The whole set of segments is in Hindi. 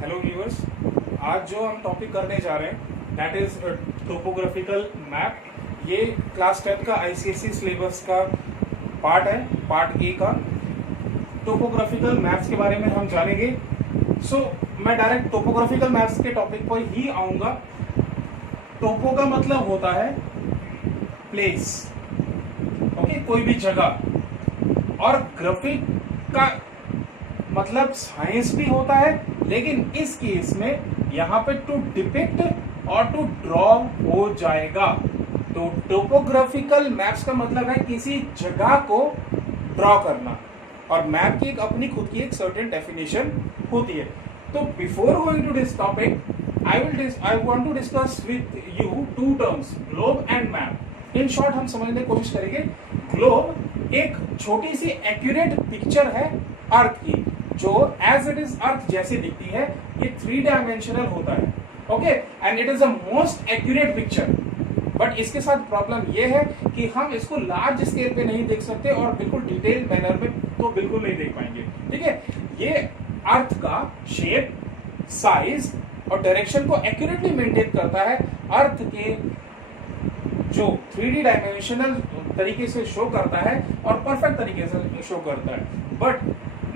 हेलो व्यूअर्स, आज जो हम टॉपिक करने जा रहे हैं दैट इज टोपोग्राफिकल मैप। ये क्लास 10 का आईसीएसई सिलेबस का पार्ट है, पार्ट ए का। टोपोग्राफिकल मैप्स के बारे में हम जानेंगे। मैं डायरेक्ट टोपोग्राफिकल मैप्स के टॉपिक पर ही आऊँगा। टोपो का मतलब होता है प्लेस, ओके, कोई भी जगह। और ग्राफिक का मतलब साइंस भी होता है, लेकिन इस केस में यहाँ पे टू डिपिक्ट और टू ड्रॉ हो जाएगा। तो टोपोग्राफिकल मैप्स का मतलब है किसी जगह को ड्रॉ करना, और मैप की एक अपनी खुद की एक सर्टेन डेफिनेशन होती है। तो before going to this topic I want to discuss with you two terms, globe and map. In short हम समझने की कोशिश करेंगे। ग्लोब एक छोटी सी एक्यूरेट पिक्चर है अर्थ की, जो एज इट इज अर्थ जैसी दिखती है। ये 3 डायमेंशनल होता है, okay, and it is a most accurate picture. But इसके साथ प्रॉब्लम ये है कि हम इसको लार्ज स्केल पे नहीं देख सकते और बिल्कुल डिटेल मैनर में तो बिल्कुल नहीं देख पाएंगे। ठीक है, ये अर्थ का शेप, साइज और डायरेक्शन को एक्यूरेटली मेंटेन करता है। अर्थ के जो 3D डायमेंशनल तरीके से शो करता है और परफेक्ट तरीके से शो करता है। बट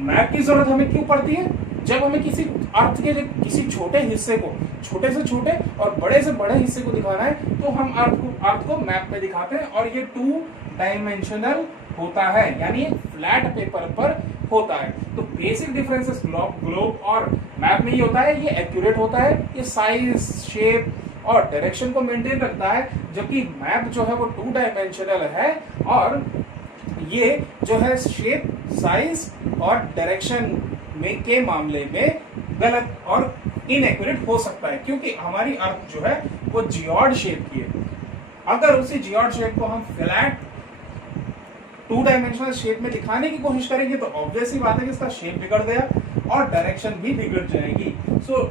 मैप की जरूरत हमें क्यों पड़ती है? जब हमें किसी अर्थ के किसी छोटे हिस्से को, छोटे से छोटे और बड़े से बड़े हिस्से को दिखाना है, तो हम अर्थ को मैप में दिखाते हैं, और ये 2 डायमेंशनल होता है, यानी फ्लैट पेपर पर होता है। तो बेसिक डिफरेंसेस ग्लोब और मैप में ये होता है, ये एक्यूरेट होता है, ये साइज, शेप और डायरेक्शन को मेंटेन रखता है, जबकि मैप जो है वो 2 डायमेंशनल है, और ये जो है शेप, साइज और डायरेक्शन में के मामले में गलत और इनएक्यूरेट हो सकता है, क्योंकि हमारी अर्थ जो है वो जियोड शेप की है। अगर उसी जियोड शेप को हम फ्लैट 2 डायमेंशनल शेप में दिखाने की कोशिश करेंगे, तो ऑब्वियस ही बात है कि इसका शेप बिगड़ गया और डायरेक्शन भी बिगड़ जाएगी। So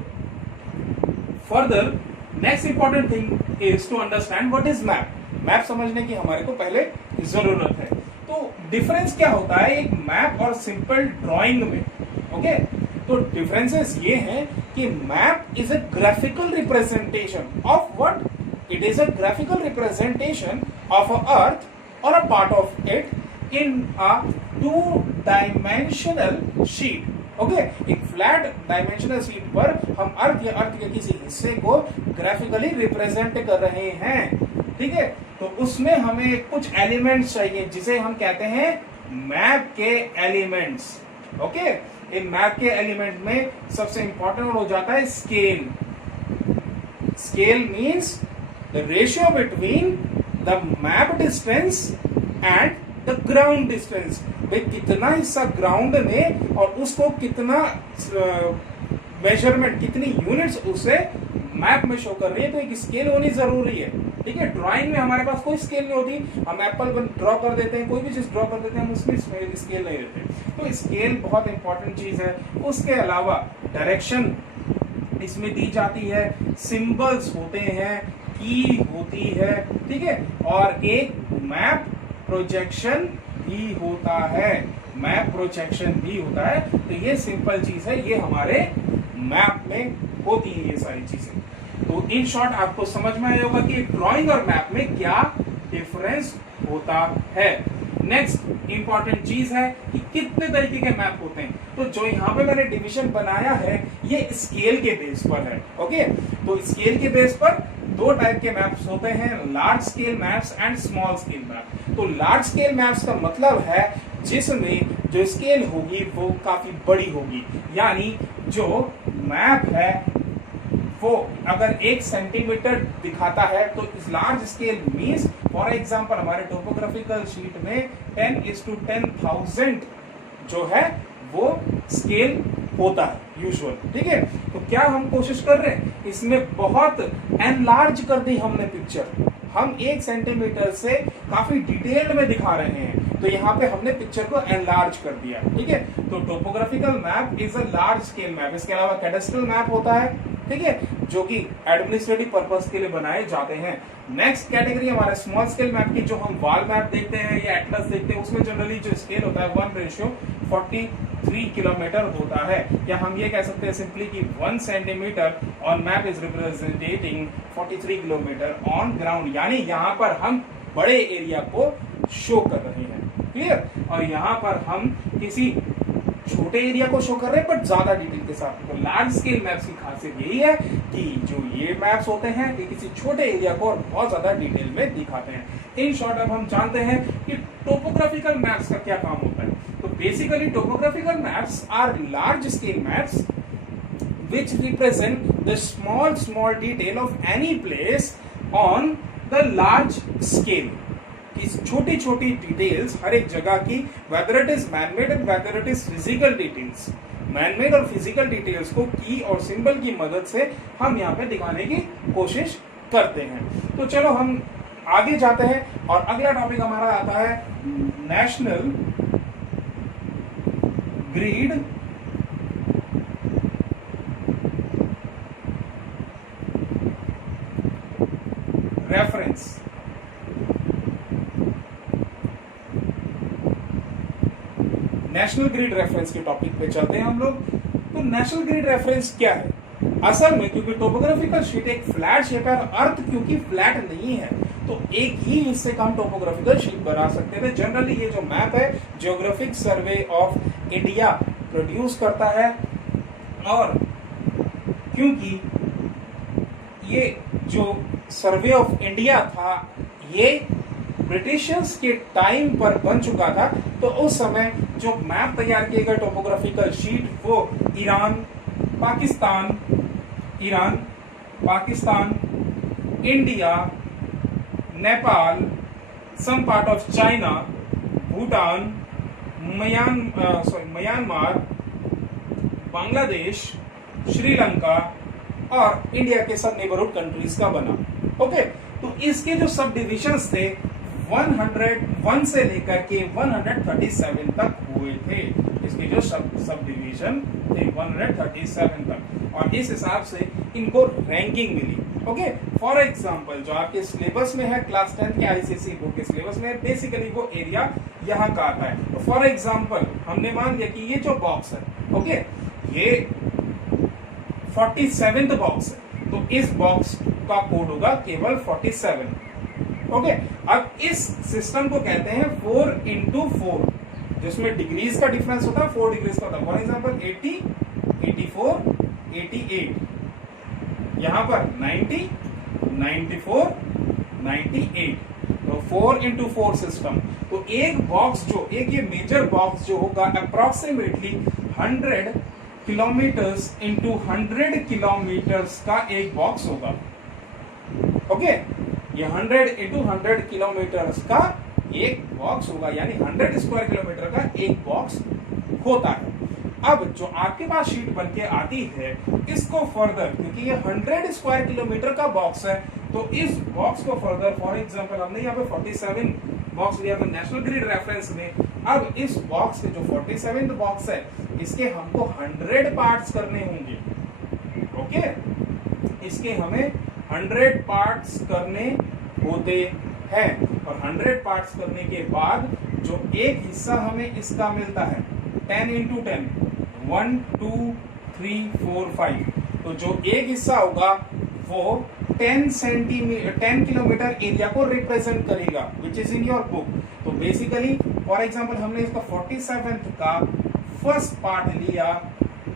further next important thing is to understand what is map. Map समझने की हमारे को पहले जरूरत है। तो डिफरेंस क्या होता है एक मैप और सिंपल ड्राइंग में? ओके, तो डिफरेंसेस ये हैं कि map is a graphical representation of what? It is a graphical representation of a earth और a part of it in a 2 dimensional sheet. Okay, एक फ्लैट डायमेंशनल शीट पर हम अर्थ के किसी हिस्से को ग्राफिकली रिप्रेजेंट कर रहे हैं। ठीक है, तो उसमें हमें कुछ एलिमेंट्स चाहिए, जिसे हम कहते हैं मैप के एलिमेंट्स। ओके, इन मैप के एलिमेंट में सबसे इंपॉर्टेंट हो जाता है scale. Scale means the ratio between the map distance and the ground distance. भाई कितना हिस्सा ग्राउंड में और उसको कितना मेजरमेंट, कितनी यूनिट्स उसे मैप में शो कर रही है, तो एक स्केल होनी जरूरी है। ठीक है, ड्राइंग में हमारे पास कोई स्केल नहीं होती, हम एप्पल ड्रॉ कर देते हैं, कोई भी चीज ड्रॉ कर देते हैं, हम उसमें स्केल नहीं देते। तो स्केल बहुत इंपॉर्टेंट चीज है। उसके अलावा डायरेक्शन इसमें दी जाती है, सिंबल्स होते हैं, की होती है। ठीक है, और एक मैप प्रोजेक्शन भी होता है, मैप प्रोजेक्शन भी होता है। तो ये सिंपल चीज है, ये हमारे मैप में होती है ये सारी चीजें। तो इन शॉर्ट आपको समझ में आया होगा कि ड्राइंग और मैप में क्या डिफरेंस होता है। नेक्स्ट इंपॉर्टेंट चीज है कि कितने तरीके के मैप होते हैं। तो जो यहाँ पे मैंने डिवीजन बनाया है, ये स्केल के बेस पर है। ओके, तो स्केल के बेस पर 2 टाइप के मैप्स होते हैं, large scale maps and small scale map. तो लार्ज स्केल मैप्स का मतलब है जिसमें जो स्केल होगी वो काफी बड़ी होगी, यानी जो मैप है वो अगर 1 सेंटीमीटर दिखाता है, तो इस large scale means for example हमारे टोपोग्राफिकल शीट में 10:10,000 जो है वो स्केल होता है यूजुअल। ठीक है, तो क्या हम कोशिश कर रहे हैं, इसमें बहुत एनलार्ज कर दी हमने पिक्चर, हम 1 सेंटीमीटर से काफी डिटेल में दिखा रहे हैं, तो यहाँ पे हमने पिक्चर को एनलार्ज कर दिया। ठीक है, तो topographical map is a large scale map. इसके अलावा कैडेस्ट्रल मैप होता है, ठीक है, जो कि एडमिनिस्ट्रेटिव पर्पस के लिए बनाए जाते हैं। नेक्स्ट कैटेगरी हमारा स्मॉल स्केल मैप की, जो हम वॉल मैप देखते हैं या एटलस देखते हैं, उसमें जनरली जो स्केल होता है 1:40 43 किलोमीटर होता है, या हम ये कह सकते हैं सिंपली कि 1 centimetre on map is representing 43 kilometre on ground, यानी यहाँ पर हम बड़े एरिया को शो कर रहे हैं। क्लियर? और यहाँ पर हम किसी छोटे एरिया को शो कर रहे हैं बट ज्यादा डिटेल के साथ। तो लार्ज स्केल मैप्स की खासियत यही है कि जो ये मैप्स होते हैं ये किसी छोटे एरिया को और बहुत ज्यादा डिटेल में दिखाते हैं। इन शॉर्ट अब हम जानते हैं कि टोपोग्राफिकल मैप्स का क्या काम होता है। तो basically topographical maps are large scale maps which represent the small detail of any place on the large scale। इस छोटी छोटी डिटेल्स हर एक जगह की, whether it is man-made and whether it is physical details, man-made और physical डिटेल्स को की और सिंबल की मदद से हम यहाँ पे दिखाने की कोशिश करते हैं। तो चलो हम आगे जाते हैं और अगला टॉपिक हमारा आता है national grid reference. National grid reference के टॉपिक पे चलते हैं हम लोग। तो नेशनल ग्रिड रेफरेंस क्या है? असल में क्योंकि टोपोग्राफिकल शीट एक फ्लैट शेप है, अर्थ क्योंकि फ्लैट नहीं है तो एक ही हिस्से का हम टोपोग्राफिकल शीट बना सकते थे। जनरली ये जो मैप है geographic survey of India produce करता है, और क्योंकि ये जो सर्वे ऑफ इंडिया था ये ब्रिटिशर्स के टाइम पर बन चुका था, तो उस समय जो मैप तैयार किए गए टोपोग्राफिकल शीट वो Iran, Pakistan, India, Nepal, some part of China, Bhutan, Myanmar, Bangladesh, Sri Lanka और इंडिया के सब नेबरहुड कंट्रीज का बना। ओके, तो इसके जो सब डिविजन्स थे 101 से लेकर के 137 तक हुए थे। इसके जो सब डिवीजन थे 137 तक, और इस हिसाब से इनको रैंकिंग मिली। ओके, फॉर एग्जांपल जो आपके सिलेबस में है क्लास 10 के आईसीएसई बोर्ड के सिलेबस में, बेसिकली वो एरिया यहाँ का आता है। तो फॉर एग्जांपल हमने मान लिया कि ये जो बॉक्स है, ओके, ये 47th बॉक्स है, तो इस बॉक्स का कोड होगा केवल 47। ओके, अब इस सिस्टम को कहते हैं 4x4, जिसमें डिग्रीज का डिफरेंस होता है, 4 डिग्रीज का होता है। फॉर एग्जांपल 80, 84, 88, यहां पर 90, 94, 98, तो 4x4 सिस्टम। तो एक बॉक्स जो एक ये मेजर बॉक्स जो होगा अप्रोक्सीमेटली 100 किलोमीटर्स इंटू 100 किलोमीटर्स का एक बॉक्स होगा। ओके, ये 100 इंटू 100 किलोमीटर्स का एक बॉक्स होगा, यानी 100 स्क्वायर किलोमीटर का एक बॉक्स होता है। अब जो आपके पास शीट बन के आती है, इसको फर्दर, क्योंकि ये 100 स्क्वायर किलोमीटर का बॉक्स है, तो इस बॉक्स को फर्दर, फॉर एग्जांपल हमने यहाँ पे 47 बॉक्स लिया था नेशनल ग्रिड रेफरेंस में। अब इस बॉक्स के जो 47th बॉक्स है, इसके हमको 100 पार्ट्स करने होंगे। ओके, इसके हमें 100 पार्ट्स करने होते हैं, और 100 पार्ट्स करने के बाद जो एक हिस्सा हमें इसका मिलता है 10 इंटू 10, 1 2 3 4 5, तो जो एक हिस्सा होगा वो 10 किलोमीटर एरिया को रिप्रेजेंट करेगा, which is in your book. तो बेसिकली फॉर एग्जांपल हमने इसका 47th का फर्स्ट पार्ट लिया।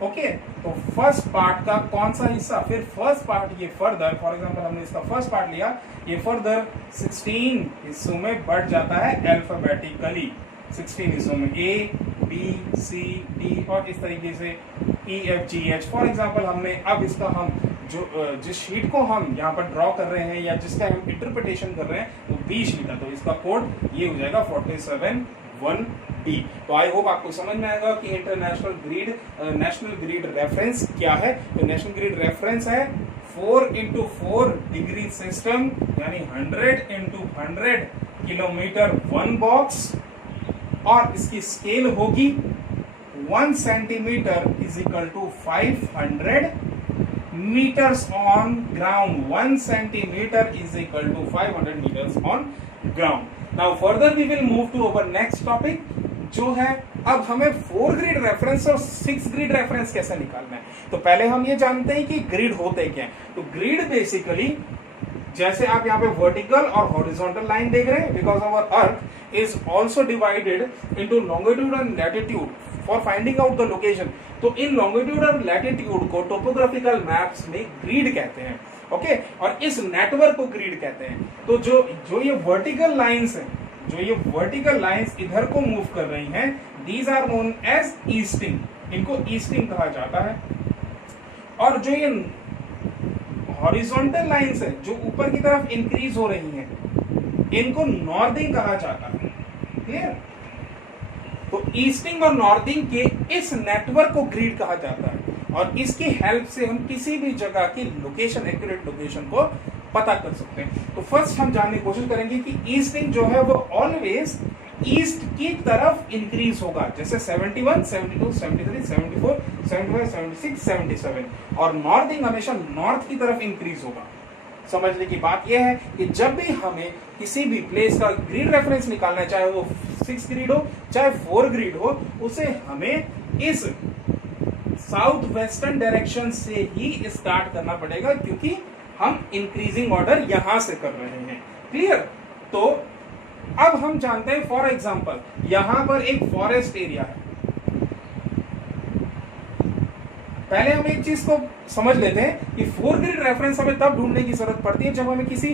ओके, तो फर्स्ट पार्ट का कौन सा हिस्सा, फिर फर्स्ट पार्ट ये फर्दर, फॉर एग्जांपल हमने इसका फर्स्ट पार्ट लिया, ये फर्दर 16 हिस्सों में बढ़ जाता है अल्फाबेटिकली। 16 हिस्सों में A, B, C, D और इस तरीके से E, F, G, H। For example हमने अब इसका हम जो जिस शीट को हम यहाँ पर ड्रॉ कर रहे हैं या जिसका हम इंटरप्रिटेशन कर रहे हैं वो B शीट है, तो इसका कोड ये हो जाएगा 471D। तो आई होप आपको समझ में आएगा कि international grid national grid reference क्या है। तो नेशनल ग्रिड रेफरेंस है 4x4 डिग्री सिस्टम, यानी 100 इंटू 100 किलोमीटर वन बॉक्स, और इसकी स्केल होगी 1 centimetre is equal to 500 meters on ground। 1 centimeter is equal to 500 meters on ground। Now further we will move to our next topic जो है अब हमें 4 ग्रिड रेफरेंस और 6 ग्रिड रेफरेंस कैसे निकालना है? तो पहले हम ये जानते हैं कि ग्रिड होते क्या है। तो ग्रिड बेसिकली, जैसे आप यहाँ पे वर्टिकल और हॉरिजॉन्टल लाइन देख रहे हैं, because our earth is also divided into longitude and latitude for finding out the location. तो इन लॉन्गिट्यूड और लैटिट्यूड को टोपोग्राफिकल मैप्स में ग्रिड कहते हैं। ओके, और इस नेटवर्क को ग्रिड कहते हैं। तो जो ये वर्टिकल लाइंस हैं, जो ये वर्टिकल लाइंस इधर को मूव कर रही हैं, these are known as easting, इनको ईस्टिंग कहा जाता है। और जो ये हॉरिजॉन्टल लाइंस है जो ऊपर की तरफ इंक्रीज हो रही हैं, इनको नॉर्थिंग कहा जाता है। क्लियर? तो ईस्टिंग और नॉर्थिंग के इस नेटवर्क को ग्रिड कहा जाता है, और इसकी हेल्प से हम किसी भी जगह की लोकेशन, एक्यूरेट लोकेशन को पता कर सकते हैं। तो फर्स्ट हम जानने की कोशिश करेंगे कि ईस्टिंग जो है वो ऑलवेज ईस्ट की तरफ इंक्रीज होगा, जैसे 71, 72, 73, 74, 75, 76, 77, और नॉर्थिंग हमेशा नॉर्थ की तरफ इंक्रीज होगा। समझने की बात यह है कि जब भी हमें किसी भी प्लेस का ग्रिड रेफरेंस निकालना है, चाहे वो 6 ग्रिड हो चाहे 4 ग्रिड हो, उसे हमें इस साउथ वेस्टर्न डायरेक्शन से ही स्टार्ट करना पड़ेगा, क्योंकि हम इंक्रीजिंग ऑर्डर यहां से कर रहे हैं। क्लियर? तो अब हम जानते हैं, फॉर एग्जांपल यहां पर एक फॉरेस्ट एरिया है। पहले हम एक चीज को समझ लेते हैं कि 4 ग्रिड रेफरेंस हमें तब ढूंढने की जरूरत पड़ती है जब हमें किसी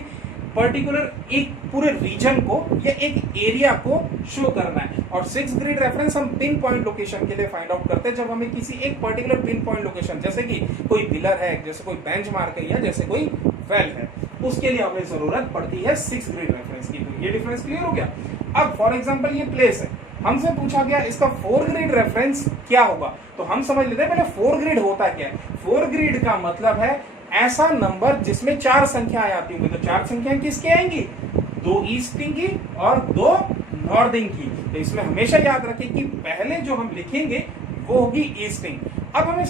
पर्टिकुलर एक पूरे रीजन को या एक एरिया को शो करना है, और 6 ग्रिड रेफरेंस हम पिन पॉइंट लोकेशन के लिए फाइंड आउट करते हैं जब हमें किसी एक पर्टिकुलर पिन पॉइंट लोकेशन, जैसे कि कोई पिलर है, जैसे कोई बेंचमार्क है, या जैसे कोई वेल है, उसके लिए हमें जरूरत पड़ती है 6 ग्रिड रेफरेंस की। तो ये डिफरेंस क्लियर हो गया। अब फॉर एग्जांपल ये प्लेस है, हमसे पूछा गया इसका 4 ग्रिड रेफरेंस क्या होगा, तो हम समझ लेते हैं पहले 4 ग्रिड होता क्या है। 4 ग्रिड का मतलब है ऐसा नंबर जिसमें 4 संख्याएं आती होंगी। तो 4 संख्याएं किसकी आएंगी? 2 ईस्टिंग की और 2 नॉर्थिंग की। तो इसमें हमेशा याद रखें कि पहले जो हम लिखेंगे वो होगी ईस्टिंग। अब हम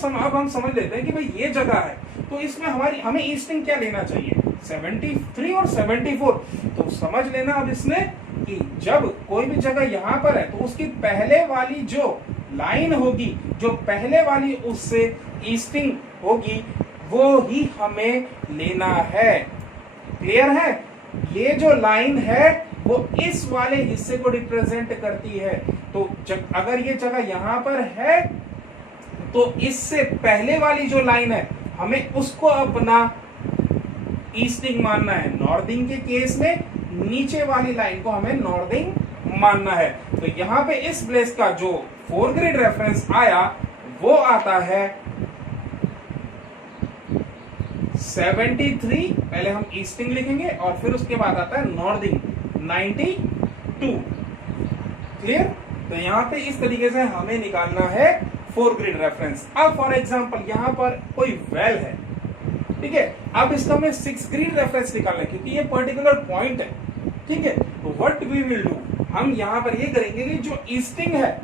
समझ लेते हैं कि भाई ये जगह है, तो इसमें हमें ईस्टिंग क्या लेना चाहिए? 73 और 74। तो समझ लेना अब इसमें कि जब कोई भी जगह यहां पर है तो उसकी पहले वाली जो लाइन होगी, जो पहले वाली उससे ईस्टिंग होगी, वो ही हमें लेना है। क्लियर है? ये जो लाइन है वो इस वाले हिस्से को रिप्रेजेंट करती है। तो अगर ये जगह यहां पर है तो इससे पहले वाली जो लाइन है हमें उसको अपना ईस्टिंग मानना है। नॉर्थिंग के केस में नीचे वाली लाइन को हमें नॉर्थिंग मानना है। तो यहां पे इस प्लेस का जो 4 ग्रिड रेफरेंस आया वो आता है 73। पहले हम ईस्टिंग लिखेंगे और फिर उसके बाद आता है नॉर्थिंग 92। क्लियर? तो यहां पे इस तरीके से हमें निकालना है 4 ग्रिड रेफरेंस। अब फॉर एग्जांपल यहां पर कोई वेल है, ठीक है, अब इसका हमें 6 ग्रिड रेफरेंस निकालना है क्योंकि ये पर्टिकुलर पॉइंट है। ठीक है, तो व्हाट वी विल डू, हम यहां पर ये करेंगे कि जो ईस्टिंग है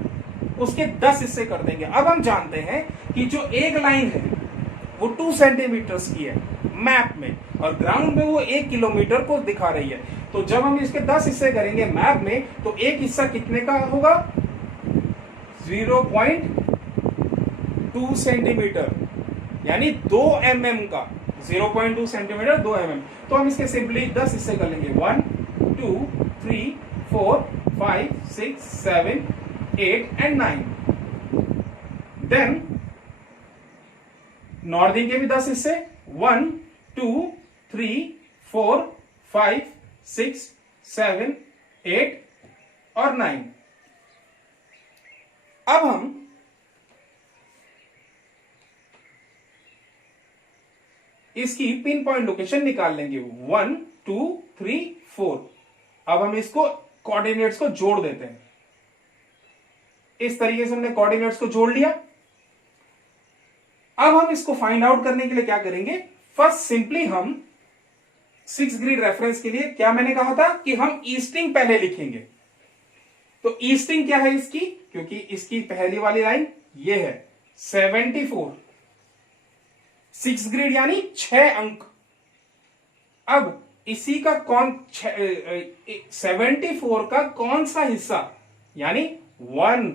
उसके 10 हिस्से कर देंगे। अब हम जानते हैं कि जो एक लाइन है वो 2 सेंटीमीटर की है मैप में, और ग्राउंड में वो 1 किलोमीटर को दिखा रही है। तो जब हम इसके 10 हिस्से करेंगे मैप में, तो एक हिस्सा कितने का होगा? 0.2 सेंटीमीटर, यानी 2 mm का। 0.2 सेंटीमीटर 2 mm। तो हम इसके सिंपली 10 हिस्से कर लेंगे। 1 2 3 4 5 6 7 8 and 9। देन नॉर्थिंग के भी 10 हिस्से, 1 2 3 4 5 6 7 8 और 9। अब हम इसकी पिन पॉइंट लोकेशन निकाल लेंगे। 1 2 3 4। अब हम इसको कोऑर्डिनेट्स को जोड़ देते हैं। इस तरीके से हमने कोऑर्डिनेट्स को जोड़ लिया। अब हम इसको फाइंड आउट करने के लिए क्या करेंगे? फर्स्ट सिंपली हम 6 ग्रिड रेफरेंस के लिए क्या मैंने कहा था कि हम ईस्टिंग पहले लिखेंगे। तो ईस्टिंग क्या है इसकी? क्योंकि इसकी पहली वाली लाइन ये है 74। 6 ग्रिड यानी 6 अंक। अब इसी का 74 का कौन सा हिस्सा, यानी 1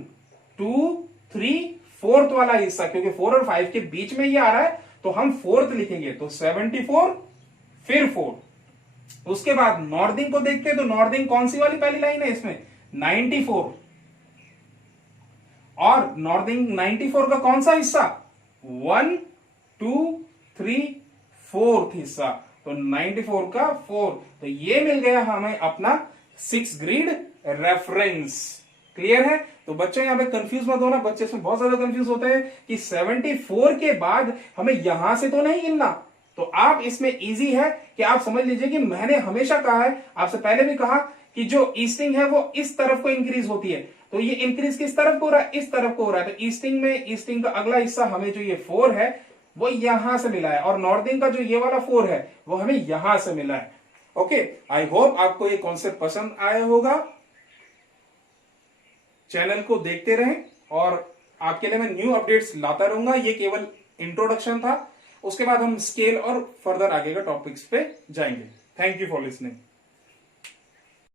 2 3 4th वाला हिस्सा, क्योंकि 4 और 5 के बीच में ये आ रहा है तो हम 4th लिखेंगे, तो 74 फिर 4। उसके बाद नॉर्दिंग को देखते हैं, तो नॉर्दिंग कौन सी वाली पहली लाइन है इसमें, 94, और नॉर्दिंग 94 का कौन सा हिस्सा, 1 2 3 4th हिस्सा, तो 94 का 4, तो ये मिल गया हमें अपना 6 ग्रिड रेफरेंस। क्लियर है? तो बच्चे यहां पे कंफ्यूज मत होना, बच्चे इसमें बहुत ज्यादा कंफ्यूज होते हैं कि 74 के बाद हमें यहां से तो नहीं गिनना। तो आप इसमें इजी है कि आप समझ लीजिए कि मैंने हमेशा कहा है, आपसे पहले भी कहा कि जो ईस्टिंग है वो इस तरफ को इंक्रीज होती है, तो ये इंक्रीज किस तरफ को हो रहा है, इस तरफ को हो रहा है। तो ईस्टिंग में ईस्टिंग का अगला हिस्सा हमें जो ये 4 है वो यहां से मिला है, और नॉर्दिंग का जो ये वाला 4 है वो हमें यहां से मिला है। ओके, आई होप आपको ये कॉन्सेप्ट पसंद आया होगा। चैनल को देखते रहें और आपके लिए मैं न्यू अपडेट्स लाता रहूंगा। ये केवल इंट्रोडक्शन था, उसके बाद हम स्केल और फर्दर आगे का टॉपिक्स पे जाएंगे। Thank you for listening.